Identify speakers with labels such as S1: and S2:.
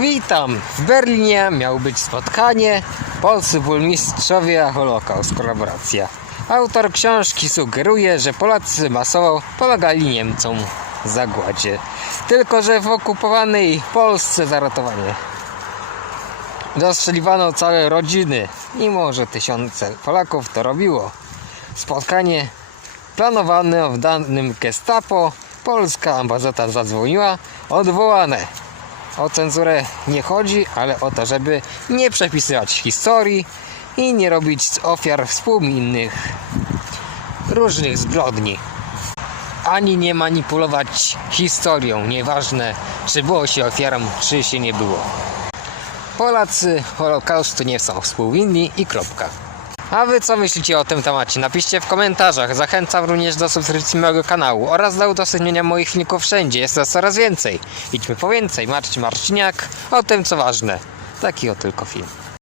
S1: Witam! W Berlinie miało być spotkanie Polscy burmistrzowie a Holokaust kolaboracja. Autor książki sugeruje, że Polacy masowo pomagali Niemcom w zagładzie. Tylko, że w okupowanej Polsce za ratowanie zastrzeliwano całe rodziny, mimo że tysiące Polaków to robiło. Spotkanie planowane w danym gestapo. Polska ambasada zadzwoniła, odwołane. O cenzurę nie chodzi, ale o to, żeby nie przepisywać historii i nie robić ofiar współminnych różnych zbrodni. Ani nie manipulować historią, nieważne czy było się ofiarą, czy się nie było. Polacy Holokaustu nie są współwinni i kropka. A wy co myślicie o tym temacie? Napiszcie w komentarzach. Zachęcam również do subskrypcji mojego kanału oraz do udostępnienia moich filmików wszędzie. Jest nas coraz więcej. Idźmy po więcej. Marcin Marciniak o tym co ważne. Taki o tylko film.